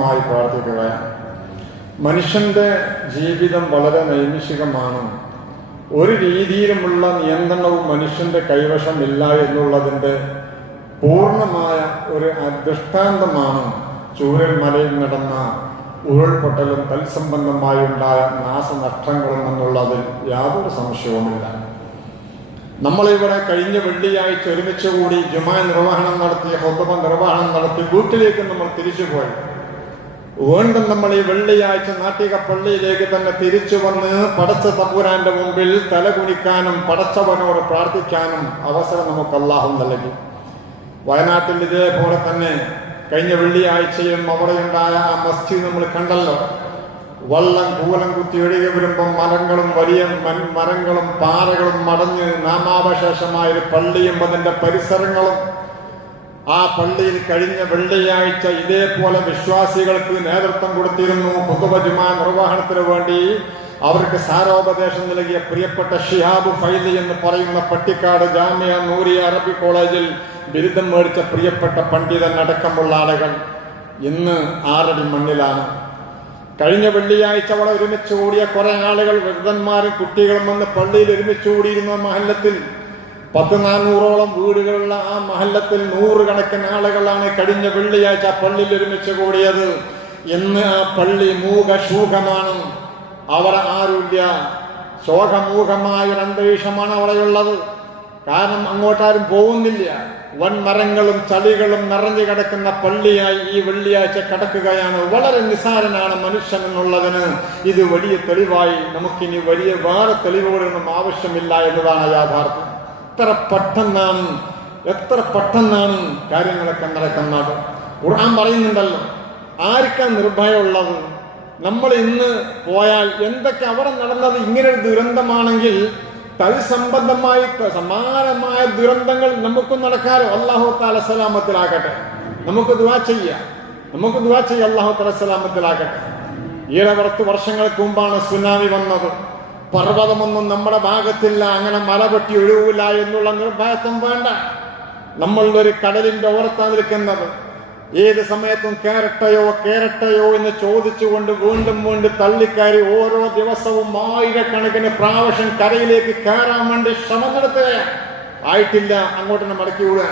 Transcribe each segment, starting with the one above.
ആത്മാർത്ഥമായി പ്രാർത്ഥിക്കുകയാണ്. മനുഷ്യന്റെ ജീവിതം വളരെ നൈമിഷികമാണ്. ഒരു രീതിയിലുമുള്ള നിയന്ത്രണവും മനുഷ്യന്റെ കൈവശമില്ല എന്നുള്ളതിൻ്റെ പൂർണ്ണമായ ഒരു ദൃഷ്ടാന്തമാണ് ചൂരൽമലയിൽ നടന്ന ഉരുൾപൊട്ടലും തത്സംബന്ധമായി ഉണ്ടായ നാശനഷ്ടങ്ങളും എന്നുള്ളതിൽ യാതൊരു സംശയവുമില്ല. നമ്മളിവിടെ കഴിഞ്ഞ വെള്ളിയാഴ്ച ഒരുമിച്ച് കൂടി ജുമാ നിർവഹണം നടത്തി, ഖുത്ബ നിർവഹണം നടത്തി വീട്ടിലേക്ക് നമ്മൾ തിരിച്ചുപോയി. വീണ്ടും നമ്മൾ ഈ വെള്ളിയാഴ്ച നാട്ടിക പള്ളിയിലേക്ക് തന്നെ തിരിച്ചു വന്ന് പടച്ച തമ്പുരാന്റെ മുമ്പിൽ തലകുനിക്കാനും പടച്ചവനോട് പ്രാർത്ഥിക്കാനും അവസരം നമുക്ക് അല്ലാഹു നൽകി. വയനാട്ടിൽ ഇതേപോലെ തന്നെ കഴിഞ്ഞ വെള്ളിയാഴ്ചയും അവിടെയുണ്ടായ ആ മസ്ജിദ് നമ്മൾ കണ്ടല്ലോ. വള്ളം കൂലം കുത്തി ഒഴുകി വരുമ്പം വലിയ മരങ്ങളും പാറകളും മടഞ്ഞ് നാമാവശേഷമായൊരു പള്ളിയും അതിൻ്റെ പരിസരങ്ങളും. ആ പള്ളിയിൽ കഴിഞ്ഞ വെള്ളിയാഴ്ച ഇതേപോലെ വിശ്വാസികൾക്ക് നേതൃത്വം കൊടുത്തിരുന്നു. ഖുത്ബ ജുമാ നിർവഹണത്തിന് വേണ്ടി അവർക്ക് സാരോപദേശം നൽകിയ പ്രിയപ്പെട്ട ഷിഹാബ് ഫൈലി എന്ന് പറയുന്ന പട്ടിക്കാട് ജാമിയ നൂറിയ അറബി കോളേജിൽ ബിരുദം മേടിച്ച പ്രിയപ്പെട്ട പണ്ഡിതൻ അടക്കമുള്ള ആളുകൾ ഇന്ന് ആറടി മണ്ണിലാണ്. കഴിഞ്ഞ വെള്ളിയാഴ്ച അവിടെ ഒരുമിച്ച് കൂടിയ കുറെ ആളുകൾ, വൃദ്ധന്മാരും കുട്ടികളും വന്ന് പള്ളിയിൽ ഒരുമിച്ച് കൂടിയിരുന്ന മഹല്ലത്തിൽ 400ഓളം വീടുകളുള്ള ആ മഹല്ലത്തിൽ 100 കണക്കിന് ആളുകളാണ് കഴിഞ്ഞ വെള്ളിയാഴ്ച പള്ളിയിൽ ഒരുമിച്ച് കൂടിയത്. ഇന്ന് ആ പള്ളി മൂകശൂഖമാണ്. അവിടെ ആരുമില്ല. ശോകമൂഖമായ ഒരു അന്തരീക്ഷമാണ് അവിടെയുള്ളത്. കാരണം അങ്ങോട്ടാരും പോകുന്നില്ല. വൻമരങ്ങളും ചളികളും നിറഞ്ഞു കിടക്കുന്ന പള്ളിയായി ഈ വെള്ളിയാഴ്ച കിടക്കുകയാണ്. വളരെ നിസ്സാരനാണ് മനുഷ്യൻ എന്നുള്ളതിന് ഇത് വലിയ തെളിവായി. നമുക്കിനി വലിയ വേറെ തെളിവുകളൊന്നും ആവശ്യമില്ല എന്നതാണ് യാഥാർത്ഥ്യം. എത്ര പെട്ടെന്നാണ് കാര്യങ്ങളൊക്കെ നടക്കുന്നത്. ഖുർആൻ പറയുന്നുണ്ടല്ലോ, ആർക്കാ നിർഭയമുള്ളത്? നമ്മൾ ഇന്ന് പോയാൽ എന്തൊക്കെ അവിടെ നടന്നത് ഇങ്ങനൊരു ദുരന്തമാണെങ്കിൽ തൽസംബന്ധമായി സമാനമായ ദുരന്തങ്ങൾ നമുക്കും നടക്കാറോ. അല്ലാഹു തആല സലാമത്തിലാകട്ടെ. നമുക്ക് ദുആ ചെയ്യാം. അല്ലാഹു തആല സലാമത്തിലാകട്ടെ. 7 വർഷങ്ങൾക്ക് മുമ്പാണ് സുനാമി വന്നത്. പർവ്വതമൊന്നും നമ്മുടെ ഭാഗത്തില്ല, അങ്ങനെ മല പൊട്ടി ഒഴുകില്ല എന്നുള്ള നിർഭയത്വം വേണ്ട. നമ്മളുടെ കടലിന്റെ ഓരത്താണ് നിൽക്കുന്നത്. ഏത് സമയത്തും കേരട്ടയോ എന്ന് ചോദിച്ചുകൊണ്ട് വീണ്ടും തള്ളിക്കയറി ഓരോ ദിവസവും 1000കണക്കിന് പ്രാവശ്യം കരയിലേക്ക് കയറാൻ വേണ്ടി ശ്രമം നടത്തുകയാണ്. ആയിട്ടില്ല, അങ്ങോട്ട് തന്നെ മടക്കി വിടുക.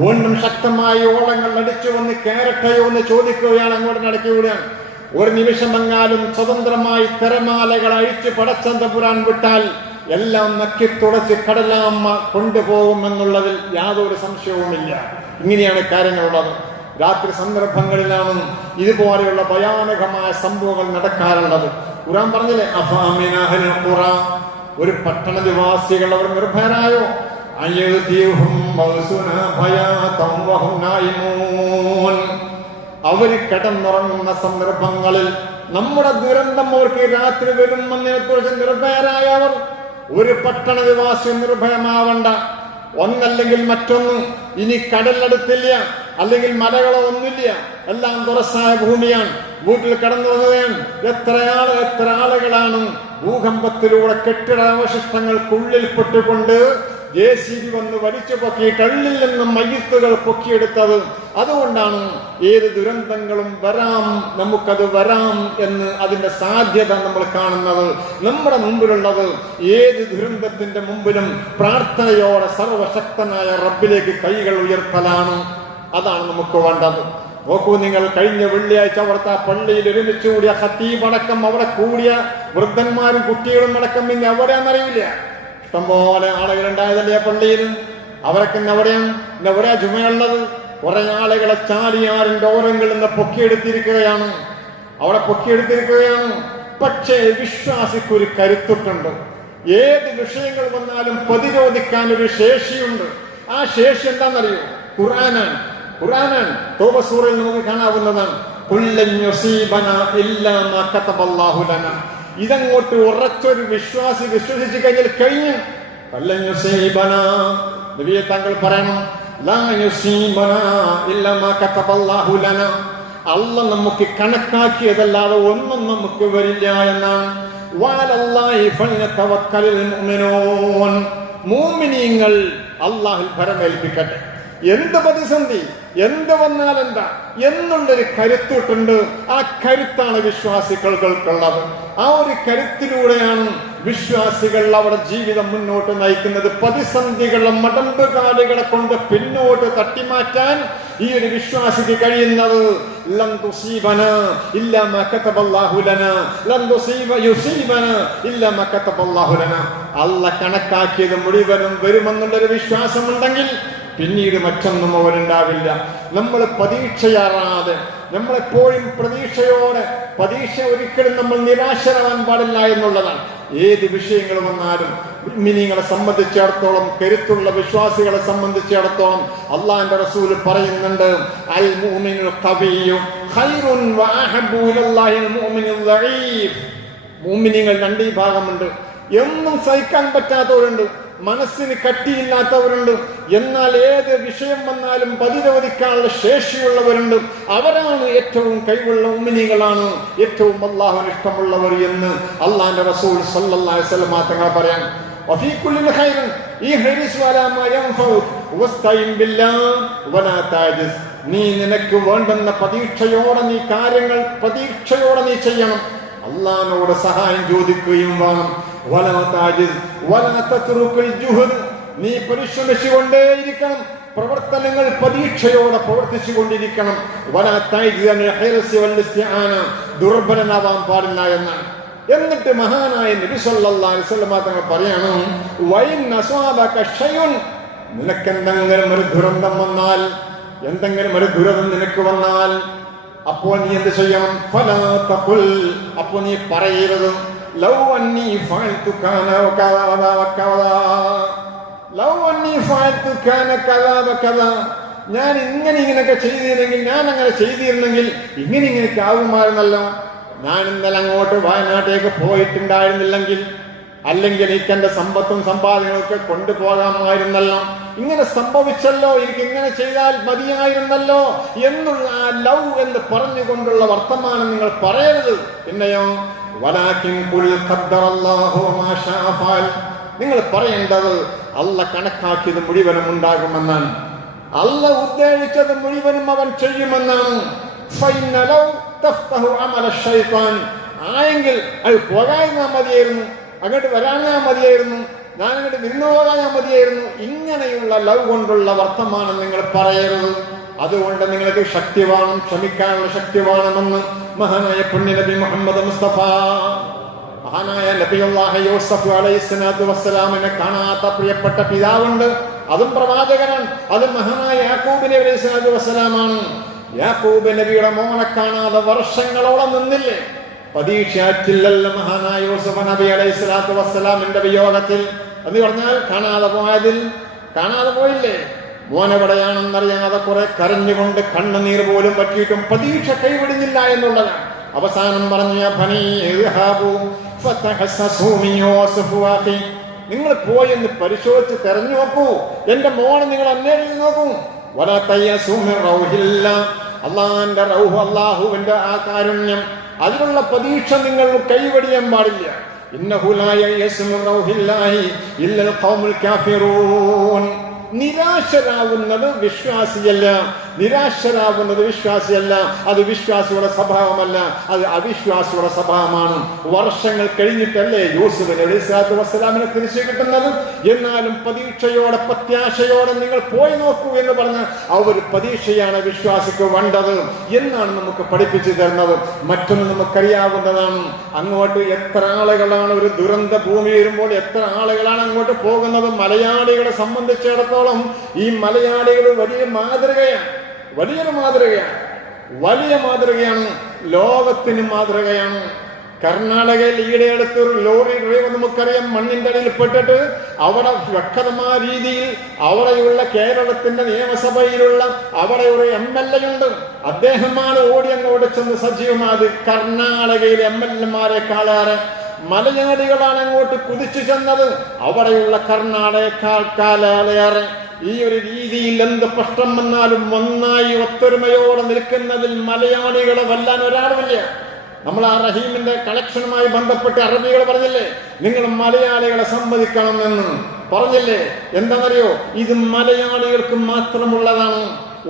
വീണ്ടും ശക്തമായ ഓളങ്ങൾ അടിച്ചു വന്ന് കേരട്ടയോ എന്ന് ചോദിക്കുകയാണ്, അങ്ങോട്ട് മടക്കി വിടുക. ഒരു നിമിഷമെങ്ങാലും സ്വതന്ത്രമായി തിരമാലകൾ അഴിച്ച് പടച്ചന്തപുരാൻ വിട്ടാൽ എല്ലാം നക്കിത്തുടച്ച് കടലാമ്മ കൊണ്ടുപോകുമെന്നുള്ളതിൽ യാതൊരു സംശയവുമില്ല. ഇങ്ങനെയാണ് കാര്യങ്ങളുള്ളത്. രാത്രി സന്ദർഭങ്ങളിലാണ് ഇതുപോലെയുള്ള ഭയാനകമായ സംഭവങ്ങൾ നടക്കാറുള്ളത്. ഖുർആൻ പറഞ്ഞില്ലേ, അഫാമിനഹൽ ഖുറ, ഒരു പട്ടണ നിവാസികൾ അവർ നിർഭയരായോ? അവര് കിടന്നുറങ്ങുന്ന സന്ദർഭങ്ങളിൽ നമ്മുടെ ദുരന്തം അവർക്ക് രാത്രി വരുമെന്നതിനെ കുറിച്ച് നിർഭയരായവർ. ഒരു പട്ടണ നിവാസി നിർഭയമാവണ്ട. ഒന്നല്ലെങ്കിൽ മറ്റൊന്ന്. ഇനി കടലടുത്തില്ല, അല്ലെങ്കിൽ മലകളോ ഒന്നുമില്ല, എല്ലാം തുറസായ ഭൂമിയാണ്. വീട്ടിൽ കടന്നുറങ്ങുകയാണ്. എത്ര ആളുകളാണ് ഭൂകമ്പത്തിലൂടെ കെട്ടിടാവശിഷ്ടങ്ങൾക്കുള്ളിൽ പെട്ടുകൊണ്ട് JCB വന്ന് വലിച്ചു പൊക്കി കള്ളിൽ നിന്നും മയ്യിത്തുകൾ പൊക്കിയെടുത്തത്. അതുകൊണ്ടാണ് ഏത് ദുരന്തങ്ങളും നമുക്കത് വരാം എന്ന് അതിന്റെ സാധ്യത നമ്മൾ കാണുന്നത്. നമ്മുടെ മുമ്പിലുള്ളത് ഏത് ദുരന്തത്തിന്റെ മുമ്പിലും പ്രാർത്ഥനയോടെ സർവശക്തനായ റബ്ബിലേക്ക് കൈകൾ ഉയർത്തലാണ്. അതാണ് നമുക്ക് വേണ്ടത്. നോക്കൂ നിങ്ങൾ, കഴിഞ്ഞ വെള്ളിയാഴ്ച അവിടുത്തെ പള്ളിയിൽ ഒരുമിച്ച് കൂടിയ ഖത്തീബ് അടക്കം അവിടെ കൂടിയ വൃദ്ധന്മാരും കുട്ടികളും അടക്കം ഇന്ന് എവിടെയാണെന്നറിയില്ല. ഇഷ്ടംപോലെ ആളുകളുണ്ടായതല്ലേ പള്ളിയിൽ. അവരൊക്കെ എവിടെയാ ജുമയുള്ളത്? കുറെ ആളുകളെ ചാലിയാറിന്റെ ഓരങ്ങളിൽ നിന്ന് പൊക്കിയെടുത്തിരിക്കുകയാണ്. പക്ഷേ വിശ്വാസിക്കൊരു കരുത്തുണ്ട്. ഏത് വിഷയങ്ങൾ വന്നാലും പ്രതിരോധിക്കാൻ ഒരു ശേഷിയുണ്ട്. ആ ശേഷി എന്താണെന്നറിയോ? ഖുർആനാണ്. തൗബ സൂറയിൽ നമുക്ക് കാണാവുന്നതാണ്. ഇതങ്ങോട്ട് ഉറച്ചൊരു വിശ്വാസി വിശ്വസിച്ചു കഴിഞ്ഞ് നബിയെ താങ്കൾ പറയണം, അല്ല നമുക്ക് കണക്കാക്കിയതല്ലാതെ ഒന്നും നമുക്ക് വരില്ല എന്നാണ്. മുഅ്മിനീങ്ങൾ അല്ലാഹുവിൽ ഭരമേൽപ്പിക്കട്ടെ. എന്ത് പ്രതിസന്ധി, എന്ത് വന്നാൽ എന്താ എന്നുള്ളൊരു കരുത്തൂട്ടുണ്ട്. ആ കരുത്താണ് വിശ്വാസികൾക്കുള്ളത്. ആ ഒരു കരുത്തിലൂടെയാണ് വിശ്വാസികൾ അവരുടെ ജീവിതം മുന്നോട്ട് നയിക്കുന്നത്. പ്രതിസന്ധികളും മടമ്പുകാലുകളെ കൊണ്ട് പിന്നോട്ട് തട്ടിമാറ്റാൻ ഈ ഒരു വിശ്വാസിക്ക് കഴിയുന്നത് ലൻ തുസീബന ഇല്ലാ മാ കതബല്ലാഹു ലനാ ലൻ യുസീബന ഇല്ലാ മാ കതബല്ലാഹു ലനാ. അല്ലാഹ് കണക്കാക്കിയത് മുഴുവനും വരുമെന്നുള്ളൊരു വിശ്വാസമുണ്ടെങ്കിൽ പിന്നീട് മറ്റൊന്നും അവരുണ്ടാവില്ല. നമ്മൾ പ്രതീക്ഷയാറാതെ, നമ്മളെപ്പോഴും പ്രതീക്ഷയോടെ, പരീക്ഷ ഒരിക്കലും നമ്മൾ നിരാശരാകാൻ പാടില്ല എന്നുള്ളതാണ്. ഏത് വിഷയങ്ങൾ വന്നാലും മുഅ്മിനീങ്ങളെ സംബന്ധിച്ചിടത്തോളം, കരുത്തുള്ള വിശ്വാസികളെ സംബന്ധിച്ചിടത്തോളം അല്ലാഹുവിന്റെ റസൂൽ പറയുന്നുണ്ട്, അൽ മുഅ്മിനുൽ ഖവിയ്യു ഖൈറുൻ വ അഹബ്ബു ഇലല്ലാഹിൽ മുഅ്മിനുൽ ദഈഫ്. മുഅ്മിനീങ്ങൾ രണ്ട് വിഭാഗമുണ്ട്. എന്നും സഹിക്കാൻ പറ്റാത്തവരുണ്ട്, മനസ്സിന് കട്ടിയില്ലാത്തവരുണ്ട്, എന്നാൽ ഏത് വിഷയം വന്നാലും പ്രതിരോധിക്കാനുള്ള ശേഷിയുള്ളവരുണ്ട്. അവരാണ് ഏറ്റവും കഴിവുള്ള മുഅ്മിനീങ്ങളാണ്, ഏറ്റവും അല്ലാഹുവിന് ഇഷ്ടമുള്ളവർ എന്ന് അല്ലാഹുവിന്റെ റസൂൽ സല്ലല്ലാഹു അലൈഹി വസല്ലം തങ്ങൾ പറയാൻ. വഫീ കുല്ലി ഖൈറിൻ ഇഹ്രിസ് വലാ മാ യൻഫഉക വസ്തഈൻ ബില്ലാഹ് വലാ തഅജിസ്. നീ നിനക്ക് വേണ്ടുന്ന പ്രതീക്ഷയോടെ നീ കാര്യങ്ങൾ പ്രതീക്ഷയോടെ നീ ചെയ്യണം. അല്ലാഹുവിനോട് സഹായം ചോദിക്കുകയും വേണം. വലാ തഅജിസ് വലാ തത്റുകുൽ ജുഹദ്. നീ പരിശ്രമിച്ചുകൊണ്ടേയിരിക്കണം. പ്രവർത്തനങ്ങൾ പ്രതീക്ഷയോടെ പ്രവർത്തിച്ചു കൊണ്ടിരിക്കണം. വലാ തഅജിസ് അനിൽ ഹിർസി വൽ ഇസ്തിആന. ദുർബലനാവാൻ പാടില്ല എന്നാണ്. എന്നിട്ട് മഹാനായ നബി സല്ലല്ലാഹു അലൈഹി വസല്ലം തങ്ങൾ പറയാണ്, വൈൻ അസ്വാബക ഷൈഉൻ. നിനക്കെന്തെങ്കിലും ഒരു ദുരന്തം വന്നാൽ, എന്തെങ്കിലും ഒരു ദുരന്തം നിനക്ക് വന്നാൽ, അപ്പോൾ നീ എന്ത് ചെയ്യണം? ഫലാ തഖുൽ. അപ്പോൾ നീ പറയരുത് ലൗ അന്നി ഫഅൽതു കാന വകദാ വകദാ, ലൗ അന്നി ഫഅൽതു കാന കദാ വകദാ. ഞാൻ ഇങ്ങനെയൊക്കെ ചെയ്തിരുന്നെങ്കിൽ, ഞാൻ അങ്ങനെ ചെയ്തിരുന്നെങ്കിൽ ഇങ്ങനെയൊക്കെ ആവുമായിരുന്നല്ലോ. ഞാൻ ഇന്നലെ അങ്ങോട്ട് വയനാട്ടിലേക്ക് പോയിട്ടുണ്ടായിരുന്നില്ലെങ്കിൽ, അല്ലെങ്കിൽ എനിക്ക് എന്റെ സമ്പത്തും സമ്പാദ്യങ്ങളൊക്കെ കൊണ്ടുപോകാമായിരുന്നല്ലോ. ഇങ്ങനെ സംഭവിച്ചല്ലോ, എനിക്ക് ഇങ്ങനെ ചെയ്താൽ മതിയായിരുന്നല്ലോ എന്നുള്ള ആ ലവ് എന്ന് പറഞ്ഞുകൊണ്ടുള്ള വർത്തമാനം നിങ്ങൾ പറയരുത്. പിന്നെയോ വലാകിൻ ഖുൽ ഖദ്ദറല്ലാഹു വമാ ശാഅ ഫഅൽ. നിങ്ങൾ പറയേണ്ടത് അല്ലാഹ് കണക്കാക്കിയത് മുഴുവനും ഉണ്ടാകുമെന്നാണ്. അല്ലാഹ് ഉദ്ദേശിച്ചത് മുഴുവനും അവൻ ചെയ്യുമെന്നാണ്. ഫഇന്ന ലൗ തഫ്തഹു അമല ശൈത്താൻ. ആയെങ്കിൽ അത് പോകാതിരുന്നാൽ മതിയായിരുന്നു, അങ്ങോട്ട് വരാനാ മതിയായിരുന്നു, ഞാൻ അങ്ങോട്ട് വിരുന്നു പോകാനാ മതിയായിരുന്നു. ഇങ്ങനെയുള്ള ലവ് കൊണ്ടുള്ള വർത്തമാനം നിങ്ങൾ പറയരുത്. അതുകൊണ്ട് നിങ്ങൾക്ക് ശക്തി വേണം, ക്ഷമിക്കാനുള്ള ശക്തി വേണമെന്ന് മഹാനായ പുണ്യ നബി മുഹമ്മദ് മുസ്തഫ, മഹാനായ നബിയുല്ലാഹി യൂസഫ് അലൈഹിസ്സലാത്തു വസ്സലാമിനെ കാണാത്ത പ്രിയപ്പെട്ട പിതാവുണ്ട്, അതും പ്രവാചകനാണ്. അത് മഹാനായ യാക്കൂബ് നബി അലൈഹിസ്സലാത്തു വസ്സലാമാണ്. യാക്കൂബ് നബിയുടെ മോനെ കാണാതെ വർഷങ്ങളോളം നിന്നില്ലേ? പ്രതീക്ഷയില്ലല്ലോ മഹാനായ യൂസഫ് നബി അലൈഹിസ്സലാത്തു വസ്സലാമിന്റെ വിയോഗത്തിൽ. എന്ന് പറഞ്ഞാൽ കാണാതെ പോയില്ലേ? മോനെവിടെയാണെന്നറിയാതെ കുറെ കരഞ്ഞുകൊണ്ട് കണ്ണുനീർ പോലും പറ്റിയിട്ടും പ്രതീക്ഷ കൈവിടുന്നില്ല എന്നുള്ളതാണ്. അവസാനം പറഞ്ഞ നിങ്ങൾ പോയി എന്ന് പരിശോധിച്ച് തെരഞ്ഞു നോക്കൂ, എന്റെ മോനെ നിങ്ങൾ അന്വേഷിച്ച് നോക്കൂ. അള്ളാന്റെ റൗഹ്, അള്ളാഹുവിന്റെ ആ കാരുണ്യം, അതിനുള്ള പ്രതീക്ഷ നിങ്ങൾ കൈവടിയാൻ പാടില്ല. നിരാശരാവുന്നത് വിശ്വാസിയല്ല, അത് വിശ്വാസിയുടെ സ്വഭാവമല്ല, അത് അവിശ്വാസിയുടെ സ്വഭാവമാണ്. വർഷങ്ങൾ കഴിഞ്ഞിട്ടല്ലേ യൂസുഫ് നബി അലൈഹിസ്സലാത്തു വസ്സലാമിനെ തിരിച്ചു കിട്ടുന്നത്. എന്നാലും പ്രതീക്ഷയോടെ പ്രത്യാശയോടെ നിങ്ങൾ പോയി നോക്കൂ എന്ന് പറഞ്ഞ ആ ഒരു പ്രതീക്ഷയാണ് വിശ്വാസിക്ക് വേണ്ടത് എന്നാണ് നമുക്ക് പഠിപ്പിച്ചു തരുന്നത്. മറ്റൊന്ന് നമുക്കറിയാവുന്നതാണ്, അങ്ങോട്ട് എത്ര ആളുകളാണ് ഒരു ദുരന്ത ഭൂമി വരുമ്പോൾ എത്ര ആളുകളാണ് അങ്ങോട്ട് പോകുന്നത്. മലയാളികളെ സംബന്ധിച്ചിടത്തോളം ഈ മലയാളികൾ വലിയ മാതൃകയാണ്, ലോകത്തിന് മാതൃകയാണ്. കർണാടകയിൽ ഈയിടെ അടുത്തൊരു ലോറി ഡ്രൈവർ നമുക്കറിയാം, മണ്ണിന്റെ അടിയിൽ പെട്ടിട്ട് അവിടെ വ്യക്തമായ രീതിയിൽ അവിടെയുള്ള കേരളത്തിന്റെ നിയമസഭയിലുള്ള അവിടെ ഒരു MLA ഉണ്ട്, അദ്ദേഹമാണ് ഓടി അങ്ങോട്ട് ചെന്ന് സജീവമായത്. കർണാടകയിലെ MLA-മാരെക്കാളേറെ മലയാളികളാണ് അങ്ങോട്ട് കുതിച്ചു ചെന്നത്. അവിടെയുള്ള കർണാടകക്കാളേറെ ഈ ഒരു രീതിയിൽ എന്ത് പ്രശ്നം വന്നാലും ഒന്നായി ഒത്തൊരുമയോടെ നിൽക്കുന്നതിൽ മലയാളികളെ വല്ലാൻ ഒരാളുമില്ല. നമ്മൾ ആ റഹീമിന്റെ കളക്ഷനുമായി ബന്ധപ്പെട്ട് അറബികൾ പറഞ്ഞില്ലേ, നിങ്ങൾ മലയാളികളെ സമ്മതിക്കണം എന്ന് പറഞ്ഞില്ലേ? എന്താണെന്നറിയോ? ഇത് മലയാളികൾക്ക് മാത്രമുള്ളതാണ്.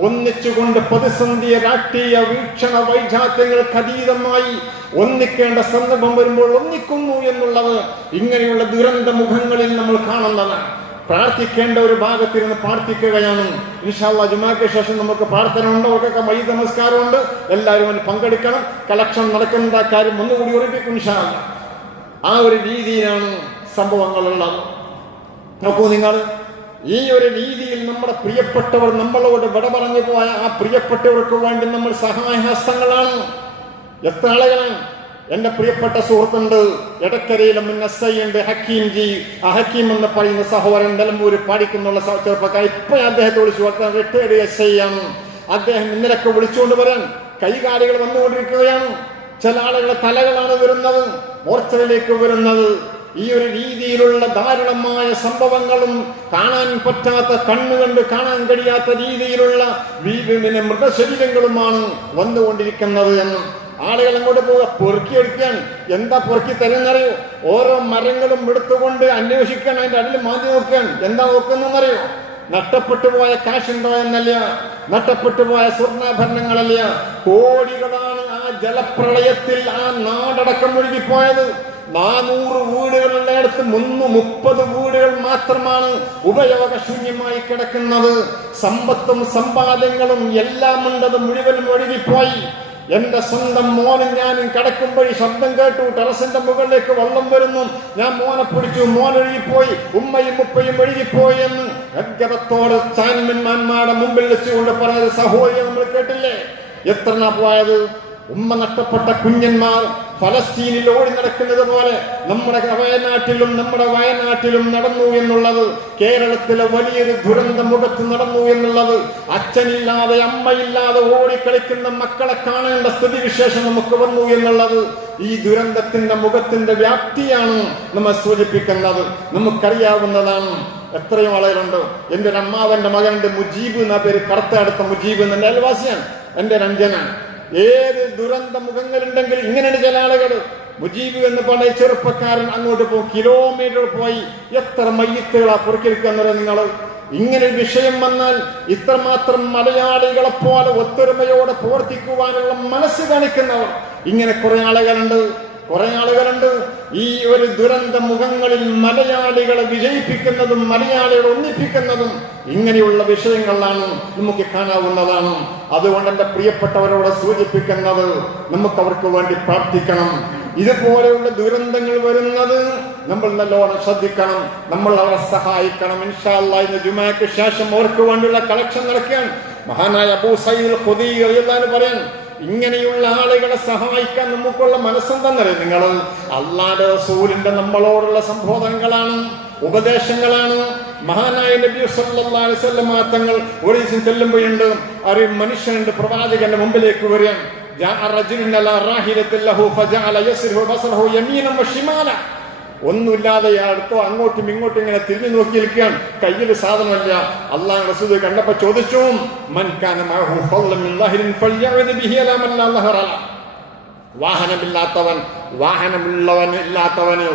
ഒന്നിച്ചുകൊണ്ട് പ്രതിസന്ധിയെ രാഷ്ട്രീയ വീക്ഷണ വൈജാത്യങ്ങൾക്ക് അതീതമായി ഒന്നിക്കേണ്ട സന്ദർഭം വരുമ്പോൾ ഒന്നിക്കുന്നു എന്നുള്ളത് ഇങ്ങനെയുള്ള ദുരന്ത മുഖങ്ങളിൽ നമ്മൾ കാണുന്നതാണ്. പ്രാർത്ഥിക്കേണ്ട ഒരു ഭാഗത്തിരുന്ന് പ്രാർത്ഥിക്കുകയാണ്. ഇൻഷാ അല്ലാഹ് ജുമാക്ക് ശേഷം നമുക്ക് പ്രാർത്ഥന ഉണ്ട്, അവർക്കൊക്കെ മയ്യിദ് നമസ്കാരമുണ്ട്, എല്ലാവരും അതിന് പങ്കെടുക്കണം. കളക്ഷൻ നടക്കുന്ന കാര്യം ഒന്നുകൂടി ഉറപ്പിക്കും ഇൻഷാ അല്ലാഹ്. ആ ഒരു രീതിയിലാണ് സംഭവങ്ങളുള്ളത്. നോക്കൂ നിങ്ങൾ, ഈ ഒരു രീതിയിൽ നമ്മുടെ പ്രിയപ്പെട്ടവർ നമ്മളോട് വിട പറഞ്ഞു പോയ ആ പ്രിയപ്പെട്ടവർക്ക് വേണ്ടി നമ്മൾ സഹായഹസ്തങ്ങളാണ്. എത്ര ആളുകളാണ്? എന്റെ പ്രിയപ്പെട്ട സുഹൃത്തുണ്ട് എടക്കരയിലെ മുന്നസ്സയുണ്ട് ഹക്കീം ജി. ആ ഹക്കീം എന്ന് പറയുന്ന സഹോദരൻ നിലമ്പൂര് പാടിക്കുന്നുള്ള ചെറുപ്പക്കാർ ഇപ്പൊ അദ്ദേഹത്തെ വിളിച്ചു. റിട്ടയർഡ് SI ആണ് അദ്ദേഹം. ഇന്നലൊക്കെ വിളിച്ചുകൊണ്ട് വരാൻ കൈകാലികൾ വന്നുകൊണ്ടിരിക്കുകയാണ്. ചില ആളുകളുടെ തലകളാണ് വരുന്നത്, മോർച്ചറിലേക്ക് വരുന്നത്. ഈ ഒരു രീതിയിലുള്ള ധാരാളമായ സംഭവങ്ങളും കാണാൻ പറ്റാത്ത, കണ്ണുകൊണ്ട് കാണാൻ കഴിയാത്ത രീതിയിലുള്ള മൃതശരീരങ്ങളുമാണ് വന്നുകൊണ്ടിരിക്കുന്നത് എന്ന് ആളുകൾ അങ്ങോട്ട് പോവുക. പൊറുക്കിയെടുക്കാൻ എന്താ പൊറുക്കി തരുന്നറിയോ? ഓരോ മരങ്ങളും എടുത്തുകൊണ്ട് അന്വേഷിക്കാൻ, അതിന്റെ അടിയിൽ മാറ്റി നോക്കാൻ. എന്താ നോക്കുന്നറിയോ? നഷ്ടപ്പെട്ടു പോയ കാശുണ്ടോ എന്നല്ല, നഷ്ടപ്പെട്ടു പോയ സ്വർണ്ണാഭരണങ്ങളല്ല, കോടികളാണ് ആ ജലപ്രളയത്തിൽ ആ നാടടക്കം ഒഴുകിപ്പോയത്. 400 വീടുകളുള്ളയിടത്ത് 330 വീടുകൾ മാത്രമാണ് ഉപയോഗശൂന്യമായി കിടക്കുന്നത്. സമ്പത്തും സമ്പാദ്യങ്ങളും എല്ലാം ഉണ്ടത് മുഴുവനും ഒഴുകിപ്പോയി. എന്റെ സ്വന്തം മോനും ഞാനും കിടക്കുമ്പോൾ ശബ്ദം കേട്ടു, ടെറസിന്റെ മുകളിലേക്ക് വെള്ളം വരുന്നു. ഞാൻ മോനെ പിടിച്ചു, മോൻ ഒഴുകിപ്പോയി, ഉമ്മയും ഉപ്പയും ഒഴുകിപ്പോയി എന്ന് ഗർഭത്തോടെ ചാൻമന്മാരുടെ മുമ്പിൽ വെച്ചുകൊണ്ട് പറഞ്ഞത് സഹോദരി നമ്മൾ കേട്ടില്ലേ? എത്ര പോയത്? ഉമ്മ നഷ്ടപ്പെട്ട കുഞ്ഞന്മാർ ഫലസ്തീനിൽ ഓടി നടക്കുന്നത് പോലെ നമ്മുടെ വയനാട്ടിലും നടന്നു എന്നുള്ളത്, കേരളത്തിലെ വലിയൊരു ദുരന്ത മുഖത്ത് നടന്നു എന്നുള്ളത്, അച്ഛനില്ലാതെ അമ്മയില്ലാതെ ഓടിക്കളിക്കുന്ന മക്കളെ കാണേണ്ട സ്ഥിതിവിശേഷം നമുക്ക് വന്നു എന്നുള്ളത് ഈ ദുരന്തത്തിന്റെ മുഖത്തിന്റെ വ്യാപ്തിയാണ് നമ്മെ സൂചിപ്പിക്കുന്നത്. നമുക്കറിയാവുന്നതാണ്. എത്രയോ ആളുകളുണ്ട്. എന്റെ ഒരു അമ്മാവന്റെ മകനുണ്ട്, മുജീബ് എന്ന പേര്, കറുത്ത അടുത്ത മുജീബ് എന്നെ അയൽവാസിയാണ്, എന്റെ രഞ്ജനാണ്. ഏത് ദുരന്ത മുഖങ്ങളുണ്ടെങ്കിൽ ഇങ്ങനെയാണ് ചില ആളുകൾ. മുജീബ് എന്ന് പറഞ്ഞ ചെറുപ്പക്കാരൻ അങ്ങോട്ട് പോകും, കിലോമീറ്റർ പോയി എത്ര മയ്യത്തുകളാ പൊറുക്കിരിക്കുന്നത് നിങ്ങൾ. ഇങ്ങനെ വിഷയം വന്നാൽ ഇത്രമാത്രം മലയാളികളെ പോലെ ഒത്തൊരുമയോടെ പ്രവർത്തിക്കുവാനുള്ള മനസ്സ് കാണിക്കുന്നവർ ഇങ്ങനെ കുറെ ആളുകളുണ്ട്. ഈ ഒരു ദുരന്ത മുഖങ്ങളിൽ മലയാളികളെ വിജയിപ്പിക്കുന്നതും മലയാളികളെ ഒന്നിപ്പിക്കുന്നതും ഇങ്ങനെയുള്ള വിഷയങ്ങളാണ് നമുക്ക് കാണാവുന്നതാണ്. അതുകൊണ്ട് എന്റെ പ്രിയപ്പെട്ടവരോട് സൂചിപ്പിക്കുന്നത്, നമുക്ക് അവർക്ക് വേണ്ടി പ്രാർത്ഥിക്കണം. ഇതുപോലെയുള്ള ദുരന്തങ്ങൾ വരുന്നത് നമ്മൾ നല്ലോണം ശ്രദ്ധിക്കണം, നമ്മൾ അവരെ സഹായിക്കണം. ഇൻഷാ അല്ലാഹ് ഇന്ന് ജുമാക്ക് ശേഷം അവർക്ക് വേണ്ടിയുള്ള കളക്ഷൻ നടക്കാൻ മഹാനായ അബൂ സഈദ് ഖുദരി റളിയല്ലാഹു അൻഹു പറയാൻ, ഇങ്ങനെയുള്ള ആളുകളെ സഹായിക്കാൻ നമുക്കുള്ള മനസ്സെന്തെന്നറിയാം നിങ്ങൾ? അല്ലാഹുവിന്റെ റസൂലിന്റെ നമ്മളോടുള്ള സംബോധനകളാണ്, ഉപദേശങ്ങളാണ്. മഹാനായ നബി സല്ലല്ലാഹു അലൈഹി വസല്ലം തങ്ങൾ ഒരു ദിവസം ചെല്ലുമ്പോഴുണ്ട്, ഒരു മനുഷ്യനുണ്ട് പ്രവാചകന്റെ മുമ്പിലേക്ക് വരികയാണ്. ഒന്നുമില്ലാതെ അടുത്തോ അങ്ങോട്ടും ഇങ്ങോട്ടും ഇങ്ങനെ തിരിഞ്ഞു നോക്കി നിൽക്കാൻ, കയ്യിൽ സാധനമല്ല. അല്ലാഹു റസൂൽ കണ്ടപ്പോ ചോദിച്ചു,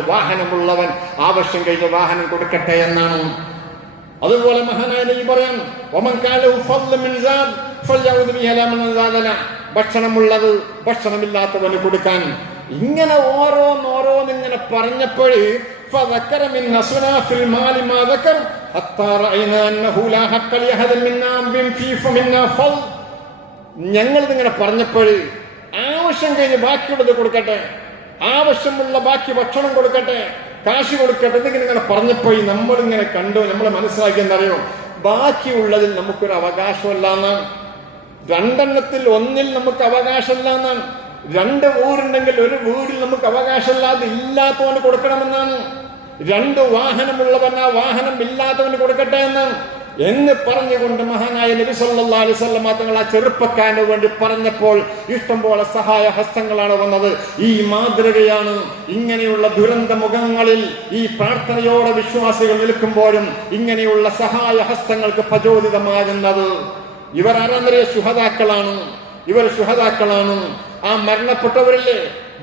വാഹനമുള്ളവൻ ആവശ്യം കഴിഞ്ഞ് വാഹനം കൊടുക്കട്ടെ എന്നാണ്. അതുപോലെ മഹാനായ നബി പറയാൻ, ഭക്ഷണമുള്ളത് ഭക്ഷണമില്ലാത്തവന് കൊടുക്കാൻ. ഇങ്ങനെ ഓരോന്നിങ്ങനെ പറഞ്ഞപ്പോൾ ഞങ്ങളിതിങ്ങനെ പറഞ്ഞപ്പോൾ ആവശ്യം കഴിഞ്ഞ് ബാക്കിയുള്ളത് കൊടുക്കട്ടെ, ആവശ്യമുള്ള ബാക്കി ഭക്ഷണം കൊടുക്കട്ടെ, കാശ് കൊടുക്കട്ടെ എന്നിങ്ങനെ പറഞ്ഞപ്പോൾ നമ്മളിങ്ങനെ കണ്ടു, നമ്മൾ മനസ്സിലാക്കിയെന്നറിയോ? ബാക്കിയുള്ളതിൽ നമുക്കൊരു അവകാശമല്ല എന്നാണ്. 2 ഒന്നിൽ നമുക്ക് അവകാശമല്ല എന്നാണ്. 2 വീടുണ്ടെങ്കിൽ ഒരു വീടിൽ നമുക്ക് അവകാശമില്ലാതെ ഇല്ലാത്തവന് കൊടുക്കണമെന്നാണ്. 2 വാഹനമുള്ളവൻ ആ വാഹനം ഇല്ലാത്തവന് കൊടുക്കട്ടെ എന്ന് പറഞ്ഞുകൊണ്ട് മഹാനായ നബി സല്ലല്ലാഹു അലൈഹി വസല്ലം തങ്ങൾ ആ ചെറുപ്പക്കാരന് വേണ്ടി പറഞ്ഞപ്പോൾ ഇഷ്ടംപോലെ സഹായ ഹസ്തങ്ങളാണ് വന്നത്. ഈ മാതൃകയാണ് ഇങ്ങനെയുള്ള ദുരന്ത മുഖങ്ങളിൽ ഈ പ്രാർത്ഥനയോടെ വിശ്വാസികൾ നിൽക്കുമ്പോഴും ഇങ്ങനെയുള്ള സഹായ ഹസ്തങ്ങൾക്ക് പ്രചോദിതമാകുന്നത്. ഇവർ ആരാന്നറിയ? ശുഹദാക്കളാണ്. ആ മരണപ്പെട്ടവരില്ലേ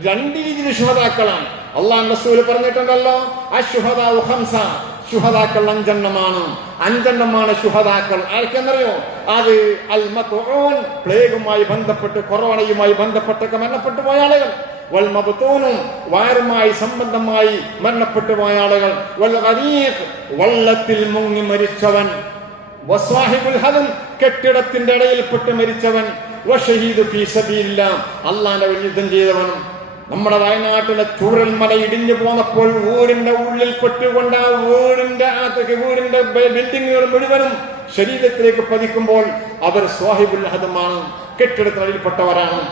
2 രീതിയിൽ ശുഹദാക്കളാണ്. അല്ലാഹു റസൂൽ പറഞ്ഞിട്ടുണ്ടല്ലോ, അശ്ശുഹദാഉ ഖംസ, ശുഹദാക്കൾ 5 എണ്ണമാണ്. 5 എണ്ണമാണ് ശുഹദാക്കൾ. ആർക്കെന്നറിയോ? അത് അൽ മത്ഊൻ, പ്ലേഗുമായി ബന്ധപ്പെട്ട്, കൊറോണയുമായി ബന്ധപ്പെട്ടൊക്കെ മരണപ്പെട്ടു പോയ ആളുകൾ. വൽ മബ്തൂനും, വയറുമായി സംബന്ധമായി മരണപ്പെട്ടു പോയ ആളുകൾ. വൽ ഗരീഖ്, വള്ളത്തിൽ മുങ്ങി മരിച്ചവൻ. വസ്വാഹിബുൽ ഹദം, കെട്ടിടത്തിന്റെ ഇടയിൽപ്പെട്ട് മരിച്ചവൻ. വശഹീദു ഫീ സബീലില്ലാഹ്, അല്ലാഹുവിന്റെ വഴിയിൽ യുദ്ധം ചെയ്തവനും. നമ്മുടെ വയനാട്ടിലെ ചൂരൽമല ഇടിഞ്ഞു പോന്നപ്പോൾ വീടിന്റെ ഉള്ളിൽ പെട്ടുകൊണ്ട് ആ വീടിന്റെ ബിൽഡിങ്ങുകൾ മുഴുവനും ശരീരത്തിലേക്ക് പതിക്കുമ്പോൾ അവർ സ്വാഹിബുൽ ഹദമാണ്, കെട്ടിടത്തിനടിയിൽപ്പെട്ടവരാണ്.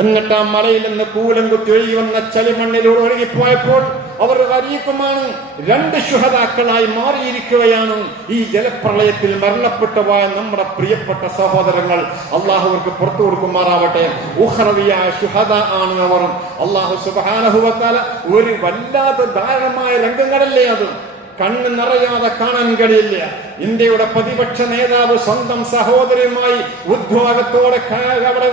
എന്നിട്ട് ആ മലയിൽ നിന്ന് കൂലം കുത്തി ഒഴുകി വന്ന ചളിമണ്ണിലൂടെ ഒഴുകിപ്പോയപ്പോൾ അവർ ഗരീഖുമാണ്, 2 ശുഹദാക്കളായി മാറിയിരിക്കുകയാണ്. ഈ ജലപ്രളയത്തിൽ മരണപ്പെട്ടു പോയ നമ്മുടെ പ്രിയപ്പെട്ട സഹോദരങ്ങൾ, അള്ളാഹു അവർക്ക് പുറത്തു കൊടുക്കുമാറാവട്ടെ. ഉഖ്റവിയായ ശുഹദ ആണ് അവർ. അള്ളാഹു സുബ്ഹാനഹു വ തആല ഒരു വല്ലാത്ത ദാരുണമായ രംഗങ്ങളല്ലേ അത്, കണ്ണ് നിറയാതെ കാണാൻ കഴിയില്ല. ഇന്ത്യയുടെ പ്രതിപക്ഷ നേതാവ് സ്വന്തം സഹോദരിയുമായി ഉദ്യോഗത്തോടെ അവിടെ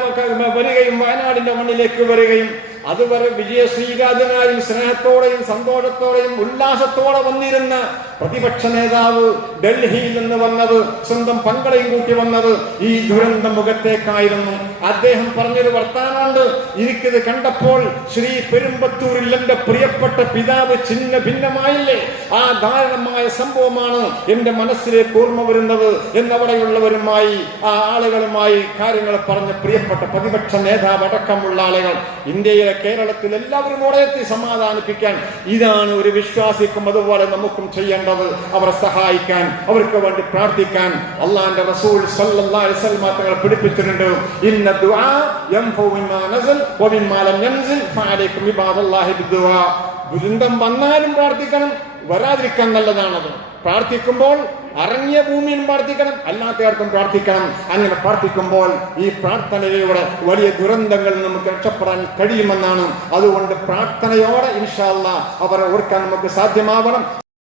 വരികയും വയനാടിന്റെ മണ്ണിലേക്ക് വരികയും അതുവരെ വിജയശ്രീരാജനായും സ്നേഹത്തോടെയും സന്തോഷത്തോടെയും ഉല്ലാസത്തോടെ വന്നിരുന്ന പ്രതിപക്ഷ നേതാവ് ഡൽഹിയിൽ നിന്ന് വന്നത്, സ്വന്തം പങ്കളയും കൂട്ടി വന്നത് ഈ ദുരന്ത മുഖത്തേക്കായിരുന്നു. അദ്ദേഹം പറഞ്ഞൊരു വർത്താനമുണ്ട്, എനിക്കിത് കണ്ടപ്പോൾ ശ്രീ പെരുമ്പത്തൂരിൽ എന്റെ പ്രിയപ്പെട്ട പിതാവ് ചിഹ്ന ഭിന്നമായില്ലേ, ആ ദാരുണമായ സംഭവമാണ് എന്റെ മനസ്സിലേക്ക് ഓർമ്മ വരുന്നത് എന്നവിടെയുള്ളവരുമായി, ആ ആളുകളുമായി കാര്യങ്ങൾ പറഞ്ഞ പ്രിയപ്പെട്ട പ്രതിപക്ഷ നേതാവ് അടക്കമുള്ള ആളുകൾ ഇന്ത്യയിലെ കേരളത്തിൽ എല്ലാവരും കൂടെ എത്തി സമാധാനിപ്പിക്കാൻ. ഇതാണ് ഒരു വിശ്വാസിക്കും അതുപോലെ നമുക്കും ചെയ്യേണ്ടത്. അവരെ സഹായിക്കാൻ, അവർക്ക് വേണ്ടി പ്രാർത്ഥിക്കാൻ. അള്ളാന്റെ റസൂൽ സല്ലല്ലാഹു അലൈഹി വസല്ലം തങ്ങൾ പഠിപ്പിച്ചിട്ടുണ്ട്, ഇന്ന ദുആ യൻഫഉ മിമ്മാ നസൽ വമിമ്മാ ലം യൻസിൽ ഫഅലൈക്കും ഇബാദല്ലാഹി ബിദ്ദുആ. ദുരന്തം വന്നാലും പ്രാർത്ഥിക്കണം, വരാതിരിക്കാൻ നല്ലതാണത്. പ്രാർത്ഥിക്കുമ്പോൾ ഇറങ്ങിയ ഭൂമിയിൽ പ്രാർത്ഥിക്കണം, അല്ലാത്തവർക്കും പ്രാർത്ഥിക്കണം. അങ്ങനെ പ്രാർത്ഥിക്കുമ്പോൾ ഈ പ്രാർത്ഥനയിലൂടെ വലിയ ദുരന്തങ്ങൾ നമുക്ക് രക്ഷപ്പെടാൻ കഴിയുമെന്നാണ്. അതുകൊണ്ട് പ്രാർത്ഥനയോടെ ഇൻഷാ അല്ലാഹ് അവരെ ഓർക്കാൻ നമുക്ക് സാധ്യമാവണം.